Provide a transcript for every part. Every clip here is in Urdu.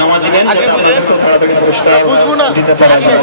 জমা দিবেন যাতে আপনাদেরকে তাড়াতাড়ি পুরস্কার দিতে পারা যায়।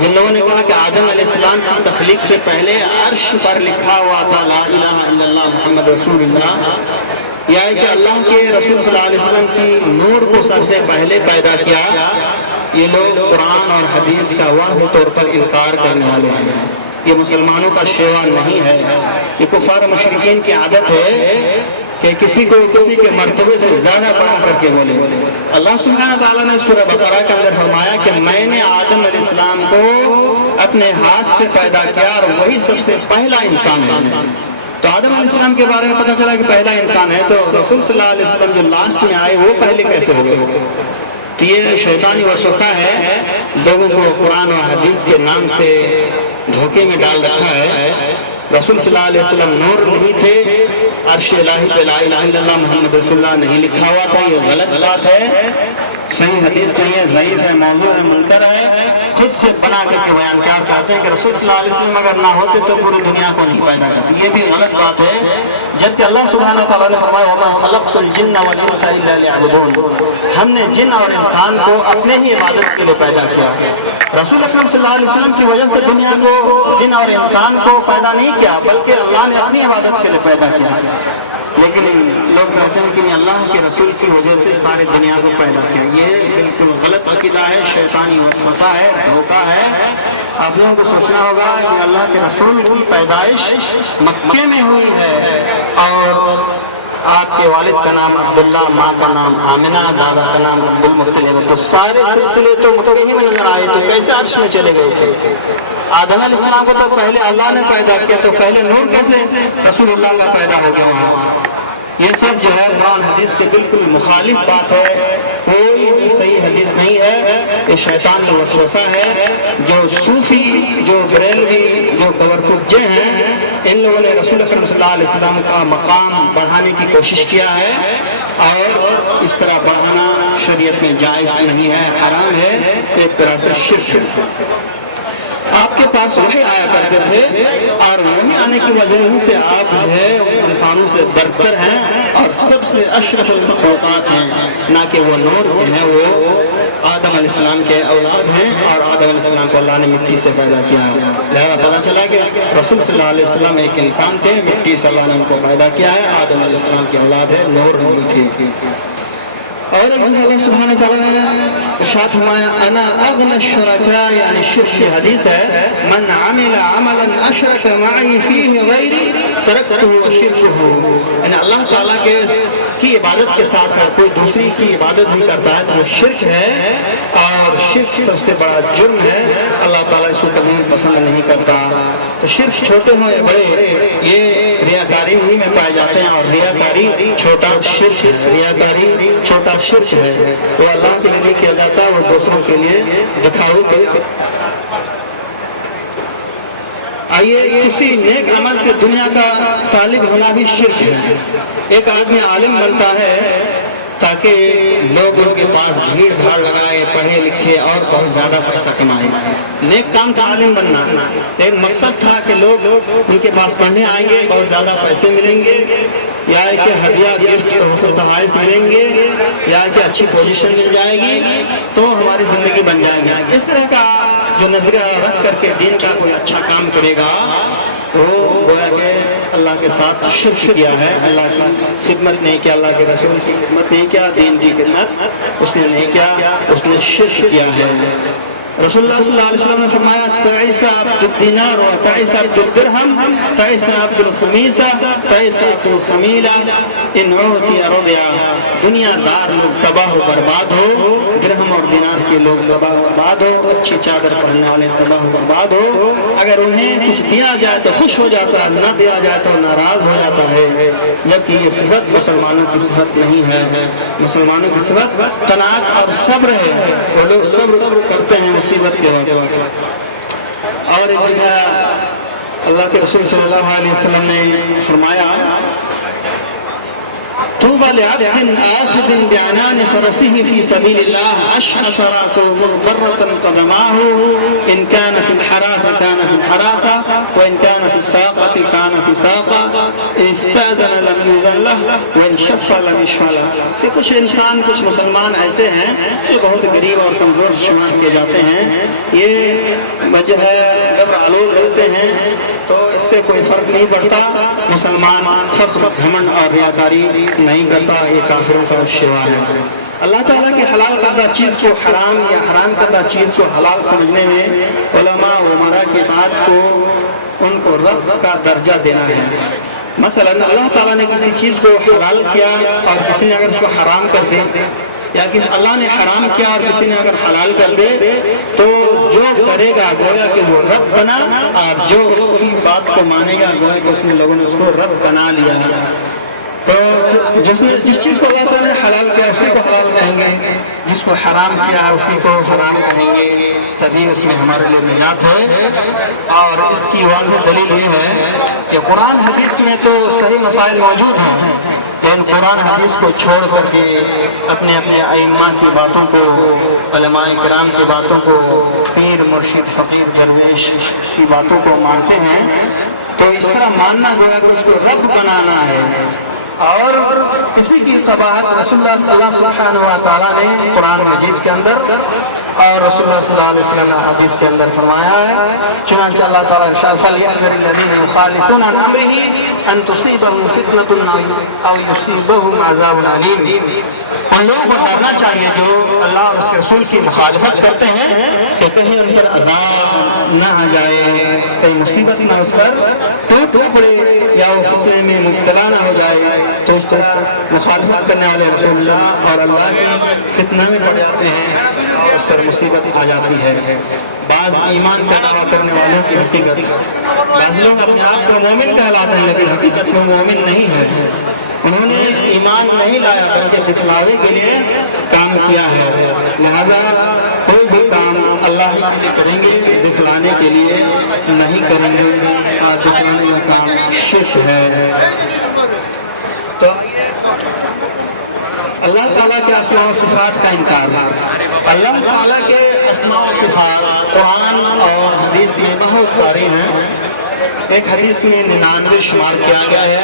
جن لوگوں نے کہا کہ آدم علیہ السلام کی تخلیق سے پہلے عرش پر لکھا ہوا تھا لا الہ الا اللہ محمد رسول اللہ، یا کہ اللہ کے رسول صلی اللہ علیہ وسلم کی نور کو سب سے پہلے پیدا کیا، یہ لوگ قرآن اور حدیث کا واضح طور پر انکار کرنے والے ہیں۔ یہ مسلمانوں کا شیوا نہیں ہے، یہ کفار مشرکین کی عادت ہے کہ کسی کو کسی کے مرتبے سے زیادہ بڑھا کر کے بولے۔ اللہ سبحانہ تعالیٰ نے سورہ بقرہ کے اندر فرمایا کہ میں نے آدم علیہ السلام کو اپنے ہاتھ سے پیدا کیا اور وہی سب سے پہلا انسان ہے۔ تو آدم علیہ السلام کے بارے میں پتہ چلا کہ پہلا انسان ہے، تو رسول صلی اللہ علیہ وسلم جو لاسٹ میں آئے وہ پہلے کیسے ہو گئے؟ تو یہ شیطانی وسوسہ ہے، لوگوں کو قرآن و حدیث کے نام سے دھوکے میں ڈال رکھا ہے۔ رسول صلی اللہ علیہ وسلم نور نہیں تھے، عرش الہی پہ لا الہ الا اللہ محمد رسول اللہ نہیں لکھا ہوا تھا، یہ غلط بات ہے، صحیح حدیث نہیں ہے، ضعیف ہے، موضوع ہے، منکر ہے، خود سے بنا کر کے بیان کیا کرتے ہیں کہ رسول صلی اللہ علیہ وسلم اگر نہ ہوتے تو پوری دنیا کو نہیں پیدا کرتے، یہ بھی غلط بات ہے، جبکہ اللہ سبحانہ تعالیٰ نے فرمایا وَمَا خَلَقْتُ الْجِنَّ وَالْإِنسَ إِلَّا لِيَعْبُدُونِ، ہم نے جن اور انسان کو اپنے ہی عبادت کے لیے پیدا کیا۔ رسول اکرم صلی اللہ علیہ وسلم کی وجہ سے دنیا کو، جن اور انسان کو پیدا نہیں کیا، بلکہ اللہ نے اپنی عبادت کے لیے پیدا کیا۔ لیکن لوگ کہتے ہیں کہ اللہ کے رسول کی وجہ سے ساری دنیا کو پیدا کیا، یہ بالکل غلط عقیدہ ہے، شیطانی وسوسہ ہے، دھوکہ ہے۔ آپ لوگوں کو سوچنا ہوگا کہ اللہ کے رسول کی پیدائش مکے میں ہوئی ہے، اور آپ کے والد کا نام عبداللہ، ماں کا نام آمنہ، دادا کا نام عبد المطلب، تو سارے سلسلے تو مکے ہی میں نظر آئے، تو کیسے عرش میں چلے گئے تھے؟ آدم علیہ السلام کو تو پہلے اللہ نے پیدا کیا، تو پہلے نور کیسے رسول اللہ کا پیدا ہو گیا وہاں؟ یہ سب جو ہے قرآن حدیث کے بالکل مخالف بات ہے، کوئی بھی صحیح حدیث نہیں ہے، یہ شیطان کا وسوسہ ہے۔ جو صوفی، جو بریلوی، جو گورکھجے ہیں، ان لوگوں نے رسول اکرم صلی اللہ علیہ وسلم کا مقام بڑھانے کی کوشش کیا ہے، اور اس طرح بڑھانا شریعت میں جائز نہیں ہے، حرام ہے، ایک طرح سے شرک ہے۔ آپ کے پاس وحی آیا کرتے تھے، اور وحی آنے کی وجہ سے آپ جو ہے انسانوں سے برتر ہیں اور سب سے اشرف المخلوقات ہیں، نہ کہ وہ نور کے ہیں، وہ آدم علیہ السلام کے اولاد ہیں، اور آدم علیہ السلام کو اللہ نے مٹی سے پیدا کیا ہے۔ لہذا پتہ چلا کہ رسول صلی اللہ علیہ وسلم ایک انسان تھے، مٹی سے اللہ نے ان کو پیدا کیا ہے، آدم علیہ السلام کی اولاد ہے، نور نہیں تھی۔ اور ایک اللہ سبحانہ تعالیٰ نے ارشاد فرمایا انا اغنى الشركاء، یعنی شرک کی حدیث ہے، من عمل عملا اشرک معی فیہ غیری ترکتہ وشرکہ، یعنی اللہ تعالیٰ کی عبادت کے ساتھ کوئی دوسری کی عبادت بھی کرتا ہے تو وہ شرک ہے، اور شرک سب سے بڑا جرم ہے، اللہ تعالیٰ اس کو کبھی پسند نہیں کرتا۔ تو شرک چھوٹے ہوں یا بڑے، یہ ریاکاری ہی میں پائے جاتے ہیں، اور ریاکاری چھوٹا شرک ہے، ریاکاری چھوٹا شرک ہے، وہ اللہ کے لیے کیا جاتا ہے، وہ دوسروں کے لیے دکھاؤ کے۔ آئیے، کسی نیک عمل سے دنیا کا طالب ہونا بھی شرک ہے۔ ایک آدمی عالم بنتا ہے تاکہ لوگ ان کے پاس بھیڑ بھاڑ لگائے، پڑھے لکھے اور بہت زیادہ پیسہ کمائے، نیک کام کا عالم بننا، ایک مقصد تھا کہ لوگ ان کے پاس پڑھنے آئیں گے، بہت زیادہ پیسے ملیں گے، یا کہ ہدیہ گفٹ تحفے تحائف ملیں گے، یا کہ اچھی پوزیشن مل جائے گی تو ہماری زندگی بن جائے گی۔ اس طرح کا جو نظریہ رکھ کر کے دین کا کوئی اچھا کام کرے گا، وہ گویا کہ اللہ کے ساتھ شرک کیا ہے، اللہ کی خدمت نہیں کیا، اللہ کے رسول کی خدمت نہیں کیا، دین کی خدمت اس نے نہیں کیا، اس نے شرک کیا ہے۔ رسول اللہ صلی اللہ علیہ وسلم نے فرمایا تعیس عبد الدینار و تعیس عبد الدرہم تعیس عبد الخمیسہ تعیس عبد الخمیلہ ان عوتی رضیا، دنیا دار لوگ تباہ و برباد ہو، درہم اور دینار کے لوگ تباہ و برباد ہو، اچھی چادر پہننے والے تباہ و برباد ہو، اگر انہیں کچھ دیا جائے تو خوش ہو جاتا ہے، نہ دیا جائے تو ناراض ہو جاتا ہے، جبکہ یہ صفت مسلمانوں کی صفت نہیں ہے۔ مسلمانوں کی صفت قناعت اور صبر ہے، وہ لوگ صبر کرتے ہیں مصیبت کے وقت۔ اور ایک جگہ اللہ کے رسول صلی اللہ علیہ وسلم نے فرمایا طوبی لعبد آخذ بعنان فرسه في سبيل الله أشعث رأسه مغبرة قدماه إن كان في الحراسة كان في الحراسة وإن كان في الساقة كان في ساقة استأذن لم يؤذن له وإن شفع لم يشفع له. کہ کچھ انسان کچھ مسلمان ایسے ہیں جو بہت غریب اور کمزور شمار کیے جاتے ہیں، یہ وجہ ہے جب علول رہتے ہیں تو اس سے کوئی فرق نہیں پڑتا. مسلمان فخر گھمنڈ اور ریاکاری نہیں کرتا، یہ کافروں کا شیوا ہے. اللہ تعالیٰ کی حلال کردہ چیز کو حرام یا حرام کردہ چیز کو حلال سمجھنے میں علماء و عمرا کی بات کو ان کو رب کا درجہ دینا ہے. مثلا اللہ تعالیٰ نے کسی چیز کو حلال کیا اور کسی نے اگر اس کو حرام کر دے، یا کہ اللہ نے حرام کیا اور کسی نے اگر حلال کر دے، تو جو کرے گا گویا کہ وہ رب بنا، اور جو اس کی بات کو مانے گا گویا کہ اس نے لوگوں نے اس کو رب بنا لیا. تو جس چیز کو اللہ تعالیٰ نے حلال کیا اسی کو حلال کہیں گے، جس کو حرام کیا اسی کو حرام کہیں گے، تبھی اس میں ہمارے لیے نجات ہے. اور اس کی واضح دلیل یہ ہے کہ قرآن حدیث میں تو صحیح مسائل موجود ہیں، لیکن قرآن حدیث کو چھوڑ کر کے اپنے اپنے ائمہ کی باتوں کو، علماء کرام کی باتوں کو، پیر مرشد فقیر درویش کی باتوں کو مانتے ہیں. تو اس طرح ماننا گویا کہ اس کو رب بنانا ہے. اور اسی کی قباحت رسول اللہ سبحانہ و تعالیٰ نے قرآن مجید کے اندر اور رسول اللہ صلی اللہ علیہ وسلم حدیث کے اندر فرمایا ہے. چنانچہ اللہ تعالیٰ ارشاد فَلْيَحْذَرِ الَّذِينَ يُخَالِفُونَ عَنْ أَمْرِهِ أَن تُصِيبَهُمْ فِتْنَةٌ أَوْ يُصِيبَهُمْ عَذَابٌ أَلِيمٌ. ان لوگوں کو ڈرنا چاہیے جو اللہ اور اس کے رسول کی مخالفت کرتے ہیں کہ کہیں ان پر عذاب نہ آ جائے، کہیں مصیبت نہ اس پر ٹوٹ پڑے یا وہ فتنے میں مبتلا نہ ہو جائے. تو اس طرح مخالفت کرنے والے رسول اللہ اور اللہ کے فتنہ میں پڑ جاتے ہیں اور اس پر مصیبت آ جاتی ہے. بعض ایمان کا دعویٰ کرنے والوں کی حقیقت، بعض لوگ اپنے آپ کو مومن کہلاتے ہیں لیکن حقیقت میں مومن نہیں ہے. انہوں نے ایمان نہیں لایا بلکہ دکھلاوے کے لیے کام کیا ہے. لہذا کوئی بھی کام اللہ کے لیے کریں گے، دکھلانے کے لیے نہیں کریں گے، اور دکھلانے کا کام شرک ہے. تو اللہ تعالیٰ کے اسماء و صفات کا انکار. اللہ تعالیٰ کے اسماء و صفات قرآن اور حدیث میں بہت سارے ہیں. ایک حدیث میں 99 شمار کیا گیا ہے